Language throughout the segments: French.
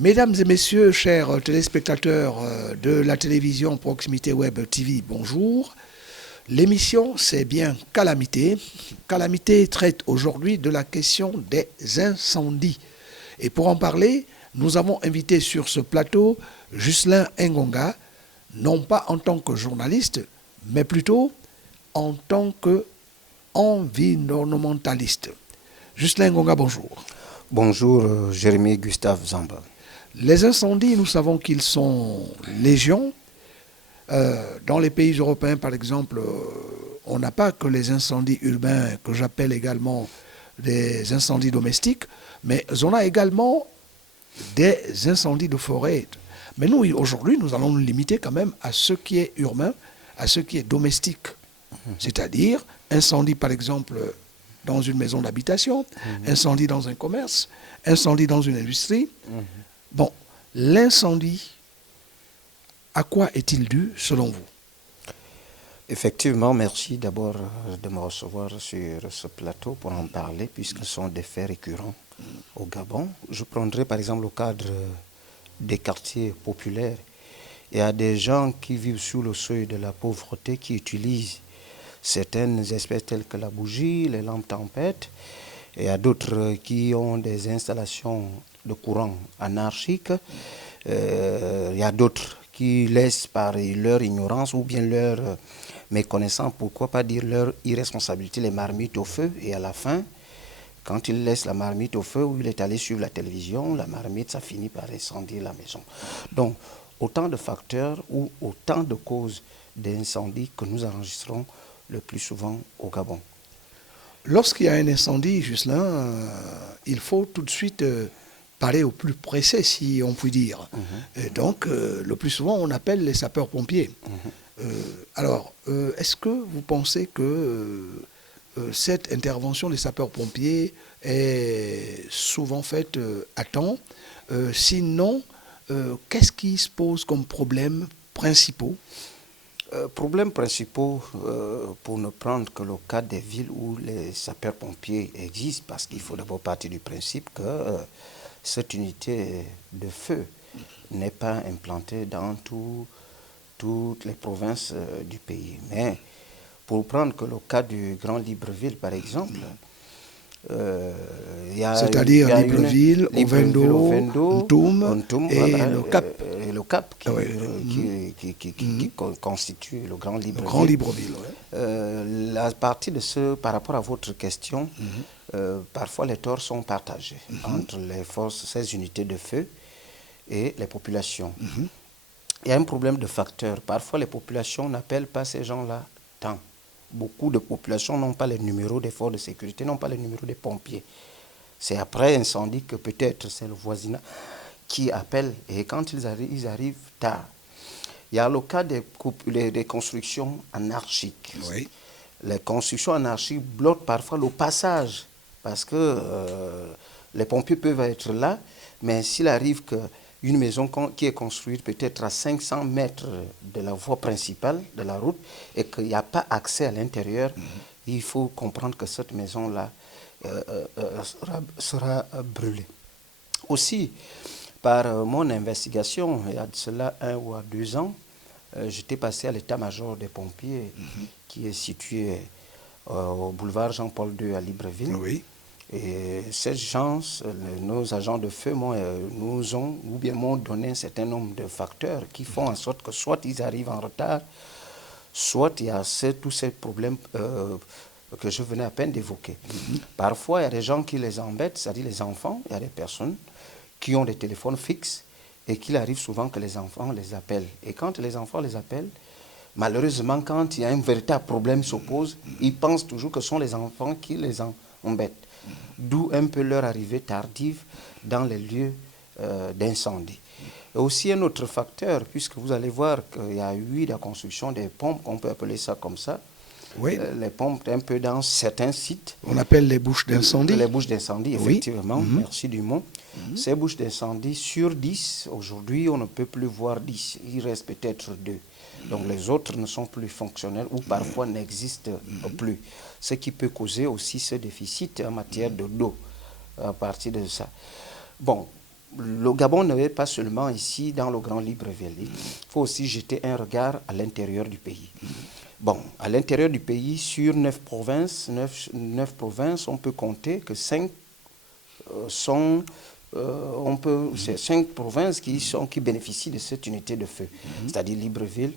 Mesdames et messieurs, chers téléspectateurs de la télévision Proximité Web TV, bonjour. L'émission, c'est bien Calamité. Calamité traite aujourd'hui de la question des incendies. Et pour en parler, nous avons invité sur ce plateau Ghislain Engonga, non pas en tant que journaliste, mais plutôt en tant qu'environnementaliste. Ghislain Engonga, bonjour. Bonjour, Jérémy Gustave Zamba. Les incendies, nous savons qu'ils sont légion. Dans les pays européens, par exemple, on n'a pas que les incendies urbains, que j'appelle également des incendies domestiques, mais on a également des incendies de forêt. Mais nous, aujourd'hui, nous allons nous limiter quand même à ce qui est urbain, à ce qui est domestique. C'est-à-dire, incendie, par exemple, dans une maison d'habitation, incendie dans un commerce, incendie dans une industrie. Bon, l'incendie, à quoi est-il dû selon vous? Effectivement, merci d'abord de me recevoir sur ce plateau pour en parler, puisque ce sont des faits récurrents au Gabon. Je prendrai par exemple le cadre des quartiers populaires. Il y a des gens qui vivent sous le seuil de la pauvreté, qui utilisent certaines espèces telles que la bougie, les lampes tempêtes. Et il y a d'autres qui ont des installations de courant anarchique. Il y a d'autres qui laissent par leur ignorance ou bien leur méconnaissance, pourquoi pas dire leur irresponsabilité, les marmites au feu. Et à la fin, quand il laisse la marmite au feu, ou il est allé suivre la télévision, la marmite, ça finit par incendier la maison. Donc, autant de facteurs ou autant de causes d'incendie que nous enregistrons le plus souvent au Gabon. Lorsqu'il y a un incendie, Ghislain, il faut tout de suite parler au plus pressé, si on peut dire. Et donc, le plus souvent, on appelle les sapeurs-pompiers. Alors, est-ce que vous pensez que cette intervention des sapeurs-pompiers est souvent faite à temps? Sinon, qu'est-ce qui se pose comme problèmes principaux? Problèmes principaux, pour ne prendre que le cas des villes où les sapeurs-pompiers existent, parce qu'il faut d'abord partir du principe que cette unité de feu n'est pas implantée dans toutes les provinces du pays. Mais pour prendre que le cas du Grand Libreville, par exemple, c'est-à-dire Libreville, Ovendo, Ntoum et voilà, le Cap. Et le Cap qui constitue le Grand Libreville. Le Grand Libreville, À partir de ce, par rapport à votre question, parfois les torts sont partagés entre les forces, ces unités de feu et les populations. Il y a un problème de facteurs. Parfois les populations n'appellent pas ces gens-là tant. Beaucoup de populations n'ont pas les numéros des forces de sécurité, n'ont pas les numéros des pompiers. C'est après incendie que peut-être c'est le voisinage qui appelle. Et quand ils arrivent tard. Il y a le cas des constructions anarchiques. Oui. Les constructions anarchiques bloquent parfois le passage parce que les pompiers peuvent être là, mais s'il arrive qu'une maison qui est construite peut-être à 500 mètres de la voie principale de la route et qu'il n'y a pas accès à l'intérieur, il faut comprendre que cette maison-là sera brûlée. Aussi, par mon investigation, il y a de cela 1 ou 2 ans, j'étais passé à l'état-major des pompiers qui est situé au boulevard Jean-Paul II à Libreville. Oui. Et ces gens, nos agents de feu m'ont donné un certain nombre de facteurs qui font en sorte que soit ils arrivent en retard, soit il y a tous ces problèmes que je venais à peine d'évoquer. Parfois, il y a des gens qui les embêtent, c'est-à-dire les enfants, il y a des personnes qui ont des téléphones fixes et qu'il arrive souvent que les enfants les appellent. Et quand les enfants les appellent, malheureusement, quand il y a un véritable problème s'oppose, ils pensent toujours que ce sont les enfants qui les embêtent. D'où un peu leur arrivée tardive dans les lieux d'incendie. Et aussi un autre facteur, puisque vous allez voir qu'il y a eu la construction des pompes, on peut appeler ça comme ça. Oui. Les pompes un peu dans certains sites. On appelle les bouches d'incendie. Les bouches d'incendie, effectivement. Oui. Merci du mot. Ces bouches d'incendie, sur 10, aujourd'hui, on ne peut plus voir 10. Il reste peut-être 2. Donc les autres ne sont plus fonctionnels ou parfois n'existent plus. Ce qui peut causer aussi ce déficit en matière d'eau à partir de ça. Bon, le Gabon n'est pas seulement ici dans le Grand Libreville. Il faut aussi jeter un regard à l'intérieur du pays. Bon, à l'intérieur du pays, sur 9 provinces, on peut compter que 5 sont... c'est 5 provinces qui bénéficient de cette unité de feu, c'est-à-dire Libreville,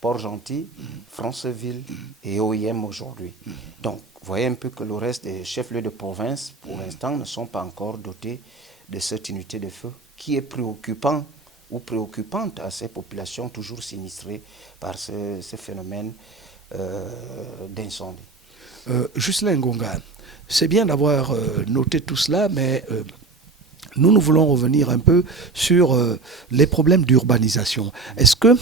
Port-Gentil, Franceville et OIM aujourd'hui. Donc, vous voyez un peu que le reste des chefs-lieux de province, pour l'instant, ne sont pas encore dotés de cette unité de feu, qui est préoccupant ou préoccupante à ces populations toujours sinistrées par ce phénomène d'incendie. Ghislain Ngonga, c'est bien d'avoir noté tout cela, mais nous voulons revenir un peu sur les problèmes d'urbanisation. Est-ce que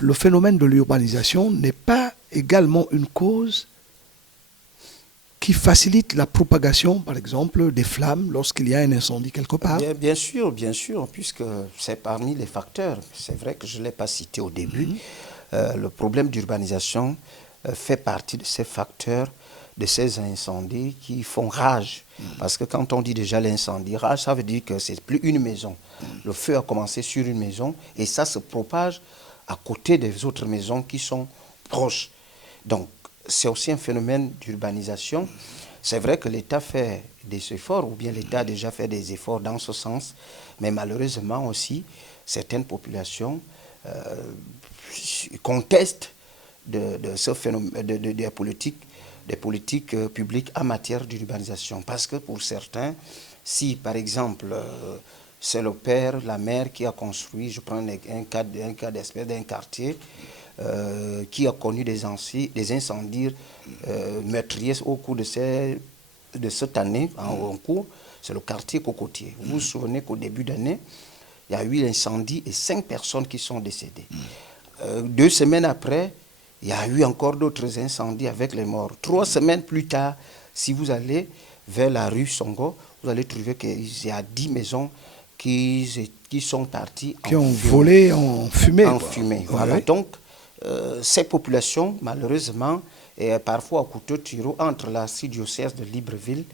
le phénomène de l'urbanisation n'est pas également une cause qui facilite la propagation, par exemple, des flammes lorsqu'il y a un incendie quelque part? Bien sûr, puisque c'est parmi les facteurs. C'est vrai que je ne l'ai pas cité au début. Le problème d'urbanisation fait partie de ces facteurs, de ces incendies qui font rage. Parce que quand on dit déjà l'incendie, rage, ça veut dire que c'est plus une maison. Le feu a commencé sur une maison et ça se propage à côté des autres maisons qui sont proches. Donc, c'est aussi un phénomène d'urbanisation. C'est vrai que l'État fait des efforts, ou bien l'État a déjà fait des efforts dans ce sens, mais malheureusement aussi, certaines populations contestent de ce phénomène, des politiques publiques en matière d'urbanisation. Parce que pour certains, si par exemple c'est le père, la mère qui a construit, je prends un cas d'espèce d'un quartier, qui a connu des incendies meurtriers au cours de cette année en cours, c'est le quartier Cocotier. Vous vous souvenez qu'au début d'année, il y a eu l'incendie et 5 personnes qui sont décédées. 2 semaines après, il y a eu encore d'autres incendies avec les morts. 3 semaines plus tard, si vous allez vers la rue Songo, vous allez trouver qu'il y a 10 maisons qui sont parties qui ont volé en fumée. En fumée, voilà. Oui. Donc, ces populations, malheureusement, et parfois au couteau tiré entre l'archidiocèse de Libreville,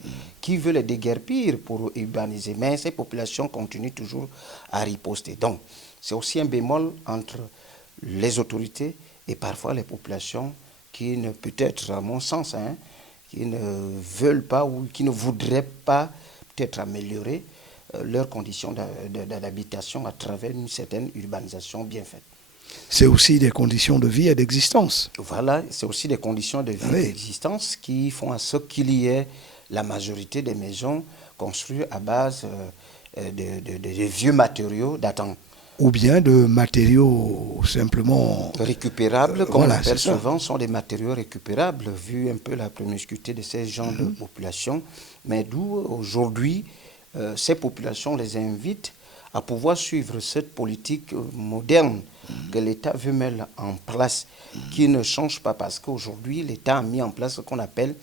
qui veut les déguerpir pour urbaniser. Mais ces populations continuent toujours à riposter. Donc, c'est aussi un bémol entre les autorités et parfois les populations qui ne, peut-être à mon sens, qui ne veulent pas ou qui ne voudraient pas peut-être améliorer leurs conditions d'habitation à travers une certaine urbanisation bien faite. C'est aussi des conditions de vie et d'existence. Voilà, c'est aussi des conditions de vie et d'existence qui font à ce qu'il y ait la majorité des maisons construites à base de vieux matériaux datant. Ou bien de matériaux simplement récupérables, comme on appelle souvent, sont des matériaux récupérables, vu un peu la promiscuité de ces gens de population. Mais d'où aujourd'hui, ces populations les invitent à pouvoir suivre cette politique moderne que l'État veut mettre en place, qui ne change pas parce qu'aujourd'hui, l'État a mis en place ce qu'on appelle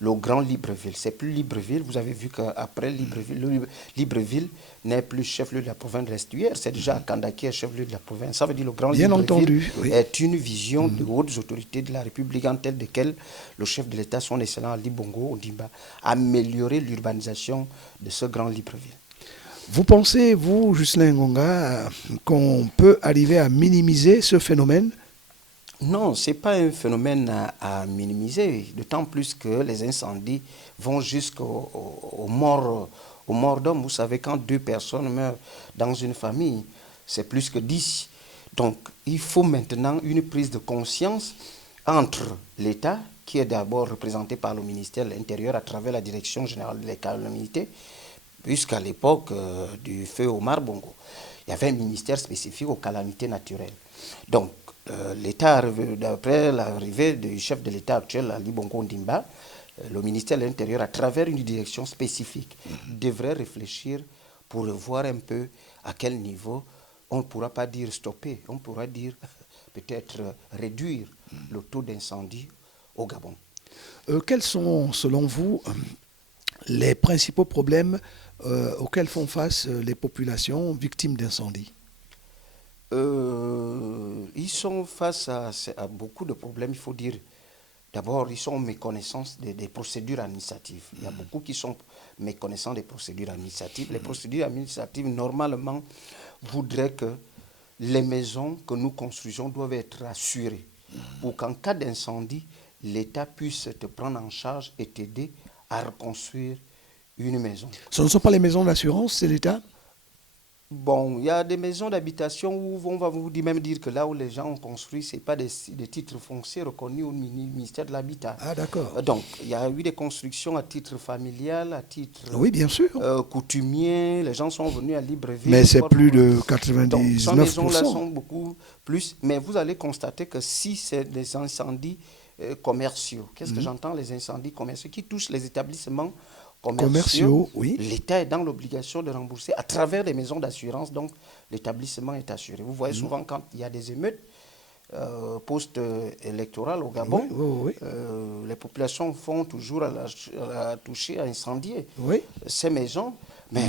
le Grand Libreville. C'est plus Libreville. Vous avez vu qu'après Libreville, Libreville n'est plus chef-lieu de la province de l'Estuaire. C'est déjà Kanda qui est chef-lieu de la province. Ça veut dire que le Grand Libreville est une vision de hautes autorités de la République en telle desquelles le chef de l'État, son excellent Ali Bongo Ondimba, a amélioré l'urbanisation de ce Grand Libreville. Vous pensez, vous, Ghislain Ngonga, qu'on peut arriver à minimiser ce phénomène ? Non, ce n'est pas un phénomène à minimiser, d'autant plus que les incendies vont jusqu'aux morts d'hommes. Vous savez, quand 2 personnes meurent dans une famille, c'est plus que 10. Donc, il faut maintenant une prise de conscience entre l'État, qui est d'abord représenté par le ministère de l'Intérieur à travers la Direction générale des calamités, puisqu'à l'époque du feu Omar Bongo, il y avait un ministère spécifique aux calamités naturelles. Donc, l'État, d'après l'arrivée du chef de l'État actuel, Ali Bongo Ondimba, le ministère de l'Intérieur, à travers une direction spécifique, devrait réfléchir pour voir un peu à quel niveau on ne pourra pas dire stopper, on pourra dire peut-être réduire le taux d'incendie au Gabon. Quels sont, selon vous, les principaux problèmes auxquels font face les populations victimes d'incendies ? Ils sont face à beaucoup de problèmes, il faut dire, D'abord, ils sont méconnaissants des procédures administratives. Il y a beaucoup qui sont méconnaissants des procédures administratives. Les procédures administratives, normalement, voudraient que les maisons que nous construisons doivent être assurées pour qu'en cas d'incendie, l'État puisse te prendre en charge et t'aider à reconstruire une maison. Ce ne sont pas les maisons d'assurance, c'est l'État? Bon, il y a des maisons d'habitation où on va même dire que là où les gens ont construit, ce n'est pas des titres fonciers reconnus au ministère de l'Habitat. Ah, d'accord. Donc, il y a eu des constructions à titre familial, à titre Oui, bien sûr. coutumier. Les gens sont venus à Libreville. Mais c'est plus de Donc, 99%. ces maisons-là sont beaucoup plus. Mais vous allez constater que si c'est des incendies commerciaux, qu'est-ce que j'entends, les incendies commerciaux qui touchent les établissements commerciaux, oui. l'État est dans l'obligation de rembourser à travers les maisons d'assurance, donc l'établissement est assuré. Vous voyez souvent quand il y a des émeutes post-électorales au Gabon, les populations font toujours à toucher, à incendier ces maisons, mais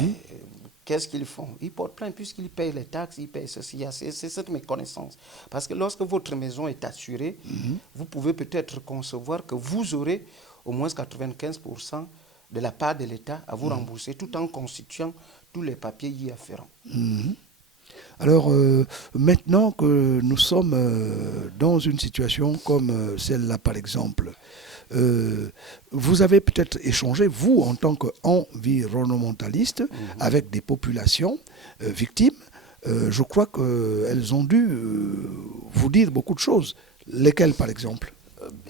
qu'est-ce qu'ils font? Ils portent plainte puisqu'ils payent les taxes, ils payent ceci, c'est cette méconnaissance. Parce que lorsque votre maison est assurée, vous pouvez peut-être concevoir que vous aurez au moins 95% de la part de l'État à vous rembourser, tout en constituant tous les papiers y afférents. Alors, maintenant que nous sommes dans une situation comme celle-là, par exemple, vous avez peut-être échangé, vous, en tant qu'environnementaliste, avec des populations victimes. Je crois qu'elles ont dû vous dire beaucoup de choses. Lesquelles, par exemple?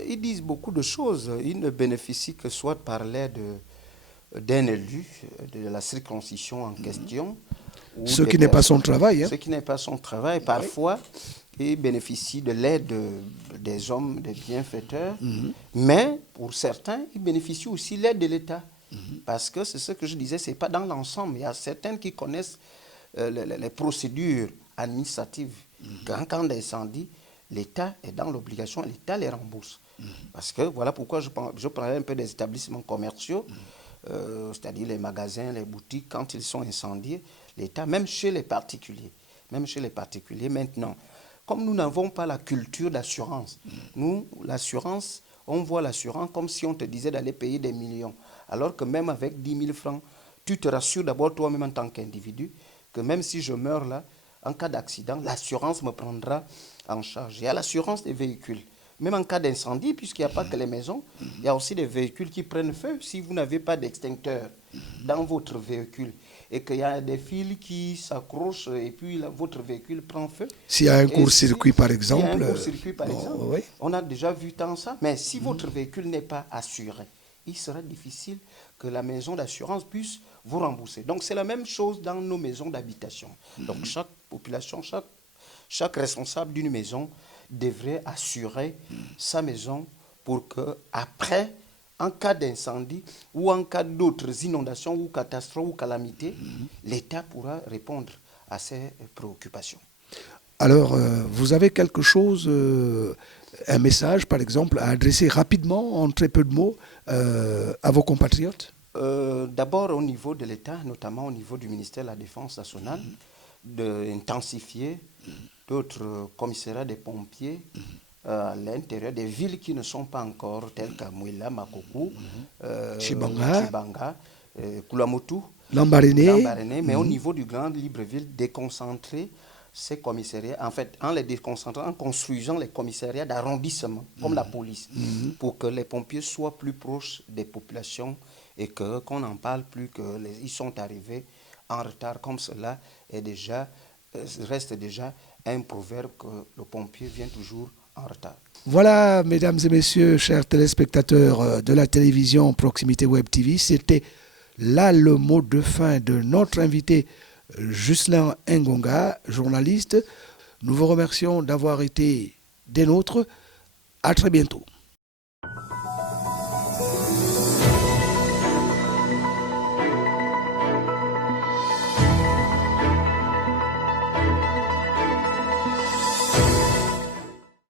Ils disent beaucoup de choses. Ils ne bénéficient que soit par l'aide d'un élu de la circonscription en question. Ce qui n'est pas son travail. Ce qui n'est pas son travail. Parfois, ils bénéficient de l'aide des hommes, des bienfaiteurs. Mais pour certains, ils bénéficient aussi de l'aide de l'État. Parce que c'est ce que je disais, ce n'est pas dans l'ensemble. Il y a certains qui connaissent les procédures administratives. En cas d'incendie, l'État est dans l'obligation, l'État les rembourse. Parce que voilà pourquoi je parlais un peu des établissements commerciaux, c'est-à-dire les magasins, les boutiques, quand ils sont incendiés, l'État, même chez les particuliers maintenant, comme nous n'avons pas la culture d'assurance, nous, l'assurance, on voit l'assurance comme si on te disait d'aller payer des millions. Alors que même avec 10 000 francs, tu te rassures d'abord toi-même en tant qu'individu, que même si je meurs là, en cas d'accident, l'assurance me prendra en charge. Il y a l'assurance des véhicules. Même en cas d'incendie, puisqu'il n'y a pas que les maisons, il y a aussi des véhicules qui prennent feu. Si vous n'avez pas d'extincteur dans votre véhicule et qu'il y a des fils qui s'accrochent et puis votre véhicule prend feu. S'il y a un court-circuit, par exemple. S'il y a un court-circuit, par exemple, on a déjà vu tant ça. Mais si votre véhicule n'est pas assuré, il sera difficile que la maison d'assurance puisse vous rembourser. Donc, c'est la même chose dans nos maisons d'habitation. Donc, chaque population, chaque responsable d'une maison devrait assurer sa maison pour que après, en cas d'incendie ou en cas d'autres inondations ou catastrophes ou calamités, l'État pourra répondre à ces préoccupations. Alors, vous avez quelque chose, un message par exemple, à adresser rapidement, en très peu de mots, à vos compatriotes? D'abord au niveau de l'État, notamment au niveau du ministère de la Défense nationale, d'intensifier d'autres commissariats des pompiers à l'intérieur des villes qui ne sont pas encore telles qu'Amouila, Makokou, Chibanga, Kulamotu, Lambaréné, mais au niveau du Grand Libreville, déconcentrer ces commissariats, en fait, en les déconcentrant, en construisant les commissariats d'arrondissement, comme la police, pour que les pompiers soient plus proches des populations et qu'on n'en parle plus, qu'ils sont arrivés en retard comme cela, et reste déjà un proverbe que le pompier vient toujours en retard. Voilà, mesdames et messieurs, chers téléspectateurs de la télévision Proximité Web TV, c'était là le mot de fin de notre invité Ghislain Ngonga, journaliste. Nous vous remercions d'avoir été des nôtres. À très bientôt.